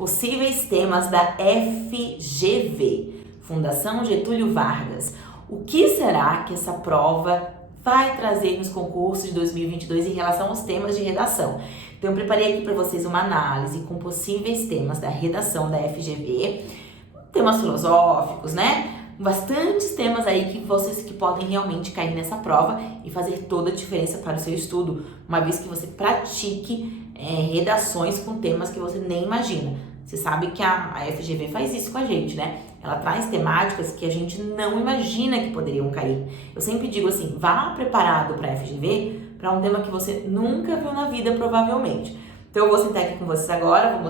possíveis temas da FGV, Fundação Getúlio Vargas. O que será que essa prova vai trazer nos concursos de 2022 em relação aos temas de redação? Então, eu preparei aqui para vocês uma análise com possíveis temas da redação da FGV, temas filosóficos, né? Bastantes temas aí que podem realmente cair nessa prova e fazer toda a diferença para o seu estudo, uma vez que você pratique redações com temas que você nem imagina. Você sabe que a FGV faz isso com a gente, né? Ela traz temáticas que a gente não imagina que poderiam cair. Eu sempre digo assim, vá preparado para a FGV para um tema que você nunca viu na vida, provavelmente. Então eu vou sentar aqui com vocês agora,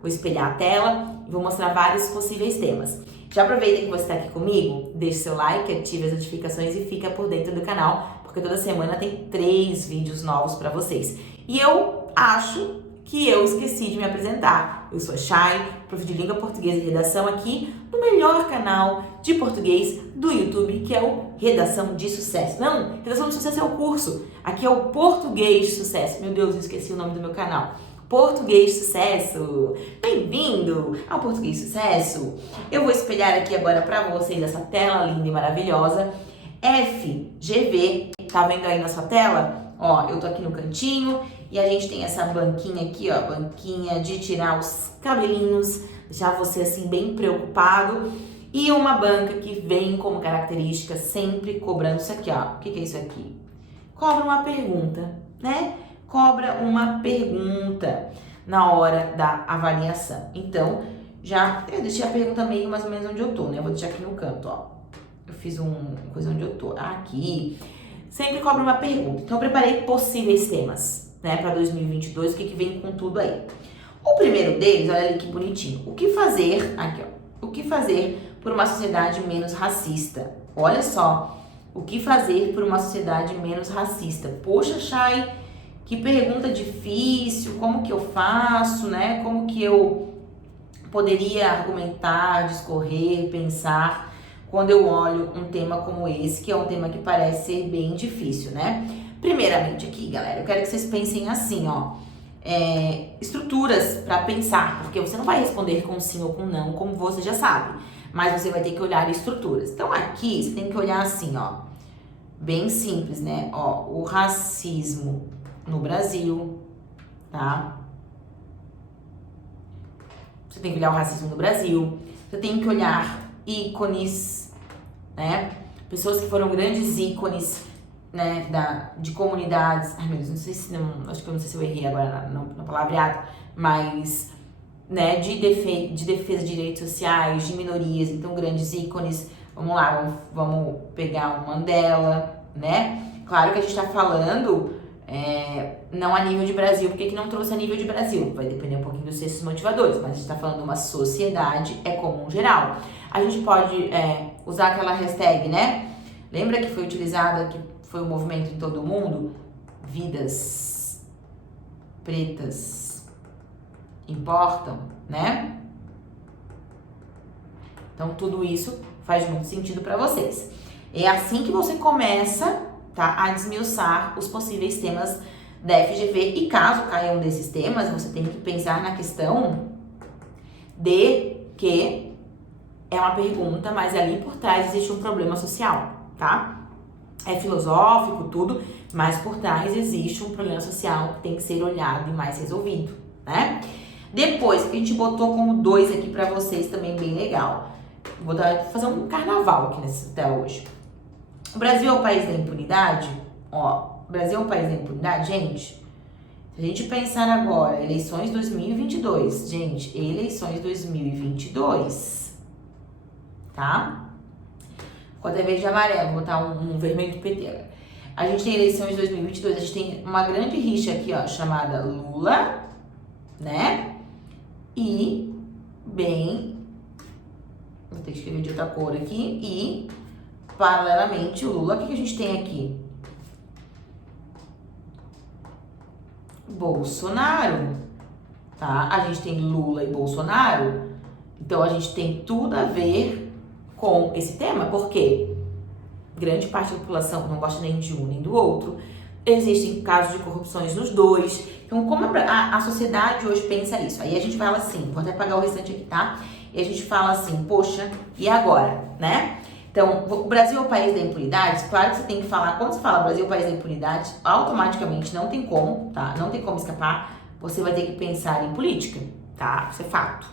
vou espelhar a tela e vou mostrar vários possíveis temas. Já aproveita que você está aqui comigo, deixe seu like, ative as notificações e fica por dentro do canal, porque toda semana tem 3 vídeos novos para vocês. E eu acho que eu esqueci de me apresentar. Eu sou a Chay, prof de Língua Portuguesa e Redação aqui no melhor canal de português do YouTube, que é o Redação de Sucesso. Não, Redação de Sucesso é o curso. Aqui é o Português de Sucesso. Meu Deus, eu esqueci o nome do meu canal. Português Sucesso. Bem-vindo ao Português Sucesso. Eu vou espelhar aqui agora para vocês essa tela linda e maravilhosa. FGV, tá vendo aí na sua tela? Ó, eu tô aqui no cantinho e a gente tem essa banquinha aqui, ó, banquinha de tirar os cabelinhos, deixar você assim bem preocupado. E uma banca que vem como característica sempre cobrando isso aqui, ó. O que é isso aqui? Cobra uma pergunta, né? Cobra uma pergunta na hora da avaliação. Então, eu deixei a pergunta meio mais ou menos onde eu tô, né? Eu vou deixar aqui no canto, ó. Eu fiz coisa onde eu tô. Aqui. Sempre cobra uma pergunta. Então, eu preparei possíveis temas, né? Para 2022, o que vem com tudo aí. O primeiro deles, olha ali que bonitinho. O que fazer, aqui, ó. O que fazer por uma sociedade menos racista? Olha só. O que fazer por uma sociedade menos racista? Poxa, Chay, que pergunta difícil, como que eu faço, né? Como que eu poderia argumentar, discorrer, pensar quando eu olho um tema como esse, que é um tema que parece ser bem difícil, né? Primeiramente aqui, galera, eu quero que vocês pensem assim, ó, estruturas para pensar, porque você não vai responder com sim ou com não, como você já sabe, mas você vai ter que olhar estruturas. Então aqui, você tem que olhar assim, ó, bem simples, né? Ó, o racismo no Brasil, tá? Você tem que olhar o racismo no Brasil, você tem que olhar ícones, né? Pessoas que foram grandes ícones, né, de comunidades. Ai, meu Deus, acho que eu não sei se eu errei agora no palavreado, mas, né, de defesa de direitos sociais, de minorias, então grandes ícones. Vamos lá, vamos pegar um Mandela, né? Claro que a gente tá falando não a nível de Brasil, porque que não trouxe a nível de Brasil, vai depender um pouquinho dos textos motivadores, mas a gente está falando de uma sociedade, é comum geral. A gente pode usar aquela hashtag, né? Lembra que foi utilizada, que foi um movimento em todo o mundo? Vidas pretas importam, né? Então tudo isso faz muito sentido para vocês. É assim que você começa, tá, a desmiuçar os possíveis temas da FGV. E caso caia um desses temas, você tem que pensar na questão de que é uma pergunta, mas ali por trás existe um problema social, tá? É filosófico, tudo, mas por trás existe um problema social que tem que ser olhado e mais resolvido, né? Depois, a gente botou como 2 aqui pra vocês também, bem legal. Vou fazer um carnaval aqui nessa tela hoje. O Brasil é o país da impunidade? Ó, o Brasil é o país da impunidade, gente? Se a gente pensar agora, eleições 2022, gente, eleições 2022, tá? Ficou até verde e amarelo, vou botar um vermelho do PT. A gente tem eleições 2022, a gente tem uma grande rixa aqui, ó, chamada Lula, né? E vou ter que escrever de outra cor aqui, e paralelamente o Lula, o que a gente tem aqui? Bolsonaro, tá? A gente tem Lula e Bolsonaro, então a gente tem tudo a ver com esse tema, porque grande parte da população não gosta nem de um nem do outro, existem casos de corrupções nos dois. Então, como a sociedade hoje pensa isso? Aí a gente fala assim, vou até pagar o restante aqui, tá? E a gente fala assim, poxa, e agora, né? Então, o Brasil é o país da impunidade? Claro que você tem que falar, quando você fala Brasil é o país da impunidade, automaticamente não tem como, tá? Não tem como escapar, você vai ter que pensar em política, tá? Isso é fato.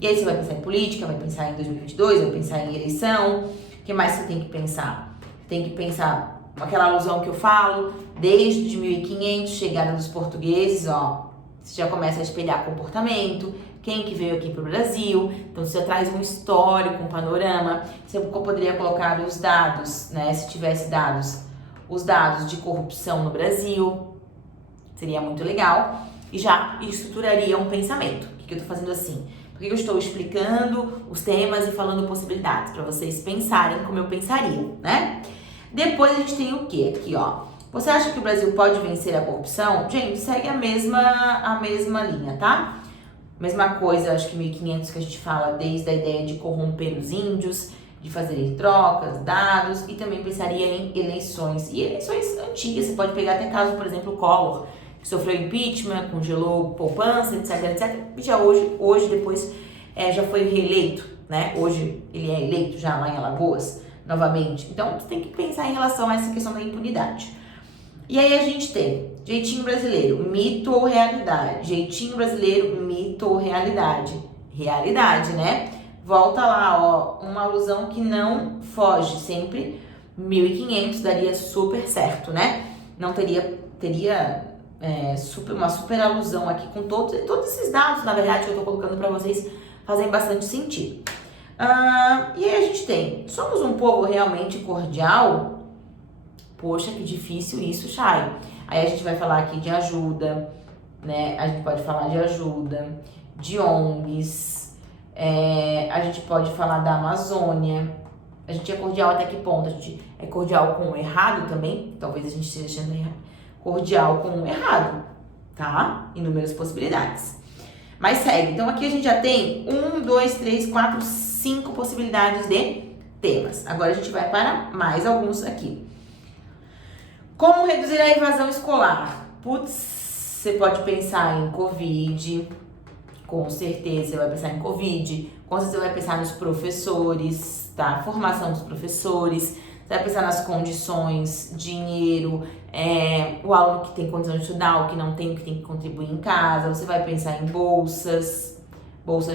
E aí você vai pensar em política, vai pensar em 2022, vai pensar em eleição. O que mais você tem que pensar? Tem que pensar aquela alusão que eu falo, desde 1500, chegada dos portugueses, ó, você já começa a espelhar comportamento, quem que veio aqui para o Brasil, então você traz um histórico, um panorama, você poderia colocar os dados, né, se tivesse dados, os dados de corrupção no Brasil, seria muito legal, e já estruturaria um pensamento. O que eu tô fazendo assim? Por que eu estou explicando os temas e falando possibilidades? Para vocês pensarem como eu pensaria, né? Depois a gente tem o que aqui, ó. Você acha que o Brasil pode vencer a corrupção? Gente, segue a mesma linha, tá? Mesma coisa, acho que 1500 que a gente fala desde a ideia de corromper os índios, de fazerem trocas, dados, e também pensaria em eleições. E eleições antigas, você pode pegar até caso, por exemplo, o Collor, que sofreu impeachment, congelou poupança, etc, etc. E já hoje depois, já foi reeleito, né? Hoje ele é eleito já lá em Alagoas, novamente. Então, você tem que pensar em relação a essa questão da impunidade. E aí a gente tem jeitinho brasileiro, mito ou realidade? Jeitinho brasileiro, mito ou realidade? Realidade, né? Volta lá, ó, uma alusão que não foge, sempre 1500 daria super certo, né? Não teria uma super alusão aqui com todos esses dados, na verdade, que eu tô colocando para vocês, fazem bastante sentido. E aí a gente tem, somos um povo realmente cordial? Poxa, que difícil isso, Chay. Aí a gente vai falar aqui de ajuda, né? A gente pode falar de ajuda, de ONGs, a gente pode falar da Amazônia. A gente é cordial até que ponto? A gente é cordial com o errado também? Talvez a gente esteja sendo cordial com o errado, tá? Inúmeras possibilidades. Mas segue. Então aqui a gente já tem 1, 2, 3, 4, 5 possibilidades de temas. Agora a gente vai para mais alguns aqui. Como reduzir a evasão escolar? Putz, você pode pensar em Covid, com certeza você vai pensar em Covid, com certeza você vai pensar nos professores, tá? Formação dos professores, você vai pensar nas condições, dinheiro, o aluno que tem condição de estudar, o que não tem, o que tem que contribuir em casa, você vai pensar em bolsas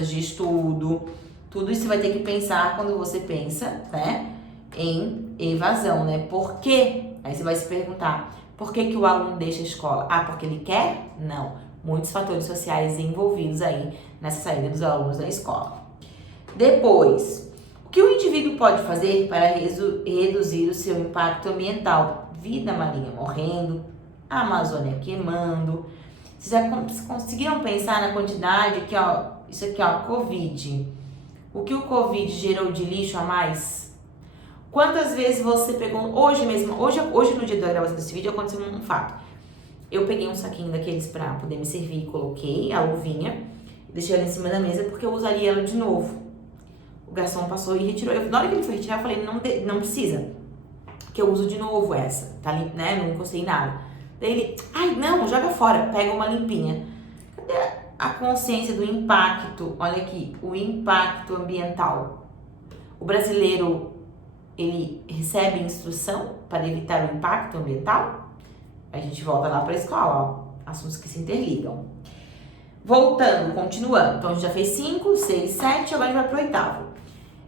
de estudo, tudo isso você vai ter que pensar quando você pensa, né, em evasão, né? Por quê? Aí você vai se perguntar, por que o aluno deixa a escola? Ah, porque ele quer? Não. Muitos fatores sociais envolvidos aí nessa saída dos alunos da escola. Depois, o que o indivíduo pode fazer para reduzir o seu impacto ambiental? Vida marinha morrendo, a Amazônia queimando. Vocês conseguiram pensar na quantidade aqui, ó, isso aqui, ó, Covid. O que o Covid gerou de lixo a mais? Quantas vezes você pegou, hoje no dia da gravação desse vídeo aconteceu um fato. Eu peguei um saquinho daqueles pra poder me servir, coloquei a luvinha, deixei ela em cima da mesa porque eu usaria ela de novo. O garçom passou e retirou. Na hora que ele foi retirar, eu falei, não precisa, que eu uso de novo essa, tá ali, né? Não encostei em nada. Daí ele, ai não, joga fora, pega uma limpinha. Cadê a consciência do impacto? Olha aqui, o impacto ambiental. O brasileiro, ele recebe instrução para evitar o impacto ambiental? A gente volta lá para a escola, ó, assuntos que se interligam. Voltando, continuando. Então, a gente já fez 5, 6, 7, agora a gente vai pro 8º.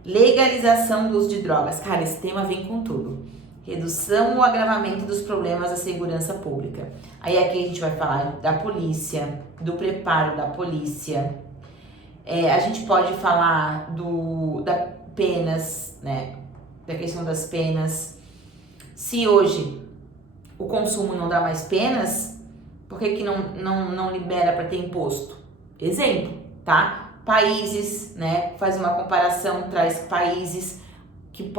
Legalização do uso de drogas. Cara, esse tema vem com tudo. Redução ou agravamento dos problemas da segurança pública. Aí aqui a gente vai falar da polícia, do preparo da polícia. A gente pode falar das penas, né? Da questão das penas. Se hoje o consumo não dá mais penas, por que não libera para ter imposto? Exemplo, tá? Países, né? Faz uma comparação, traz países que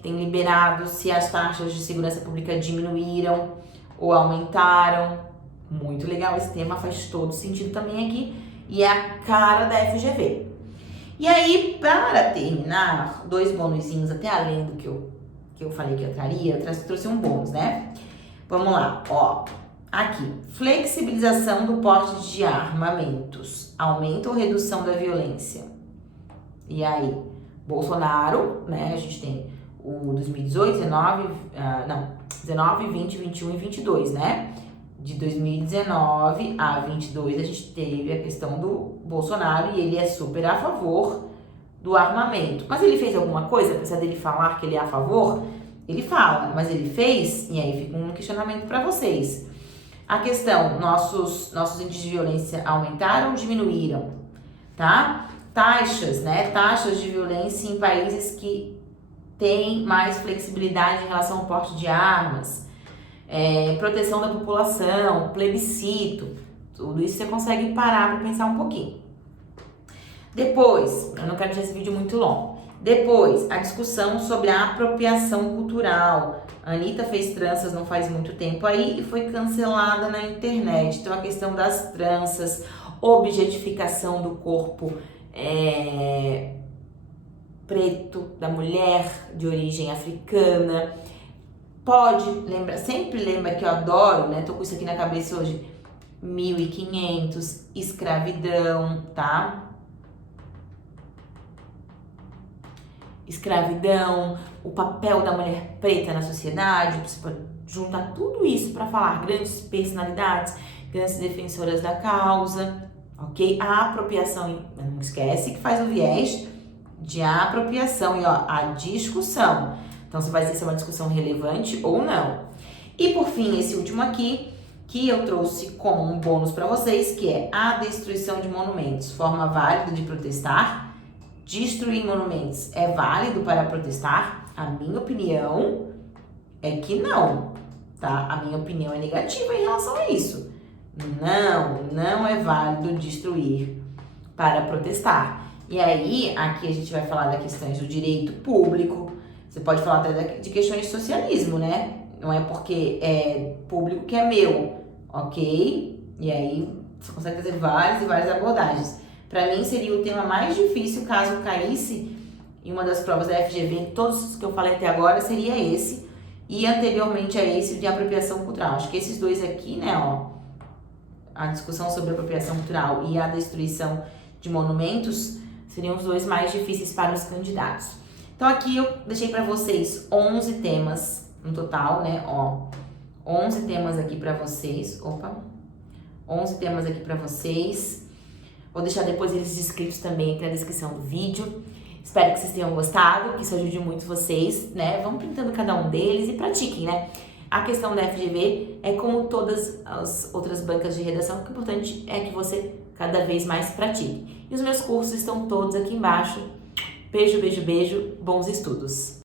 têm liberado, se as taxas de segurança pública diminuíram ou aumentaram. Muito legal, esse tema faz todo sentido também aqui e é a cara da FGV. E aí, para terminar, 2 bonuzinhos até além do que eu falei que eu traria, eu trouxe um bônus, né? Vamos lá, ó. Aqui, flexibilização do porte de armamentos. Aumento ou redução da violência? E aí, Bolsonaro, né? A gente tem o 2018, 19, 20, 21 e 22, né? De 2019 a 22 a gente teve a questão do Bolsonaro e ele é super a favor do armamento. Mas ele fez alguma coisa, apesar dele falar que ele é a favor? Ele fala, mas ele fez? E aí fica um questionamento para vocês. A questão, nossos índices de violência aumentaram ou diminuíram, tá? Taxas, né? Taxas de violência em países que têm mais flexibilidade em relação ao porte de armas, proteção da população, plebiscito, tudo isso você consegue parar para pensar um pouquinho. Depois, eu não quero deixar esse vídeo muito longo. Depois, a discussão sobre a apropriação cultural. A Anitta fez tranças não faz muito tempo aí e foi cancelada na internet. Então, a questão das tranças, objetificação do corpo preto, da mulher de origem africana. Pode lembrar, sempre lembra que eu adoro, né? Tô com isso aqui na cabeça hoje. 1500, escravidão, tá? Escravidão, o papel da mulher preta na sociedade, você pode juntar tudo isso para falar grandes personalidades, grandes defensoras da causa, ok? A apropriação, não esquece que faz o viés de apropriação e ó, a discussão. Então, você vai ver se é uma discussão relevante ou não. E por fim, esse último aqui, que eu trouxe como um bônus para vocês, que é a destruição de monumentos, forma válida de protestar. Destruir monumentos é válido para protestar? A minha opinião é que não, tá? A minha opinião é negativa em relação a isso. Não é válido destruir para protestar. E aí, aqui a gente vai falar das questões do direito público. Você pode falar até de questões de socialismo, né? Não é porque é público que é meu, ok? E aí, você consegue fazer várias e várias abordagens. Para mim, seria o tema mais difícil caso caísse em uma das provas da FGV. Todos os que eu falei até agora seria esse. E anteriormente a esse de apropriação cultural. Acho que esses dois aqui, né, ó. A discussão sobre apropriação cultural e a destruição de monumentos seriam os dois mais difíceis para os candidatos. Então, aqui eu deixei para vocês 11 temas no total, né, ó. 11 temas aqui para vocês. 11 temas aqui para vocês. Vou deixar depois eles escritos também aqui na descrição do vídeo. Espero que vocês tenham gostado, que isso ajude muito vocês, né? Vão printando cada um deles e pratiquem, né? A questão da FGV é como todas as outras bancas de redação, o que é importante é que você cada vez mais pratique. E os meus cursos estão todos aqui embaixo. Beijo, beijo, beijo. Bons estudos!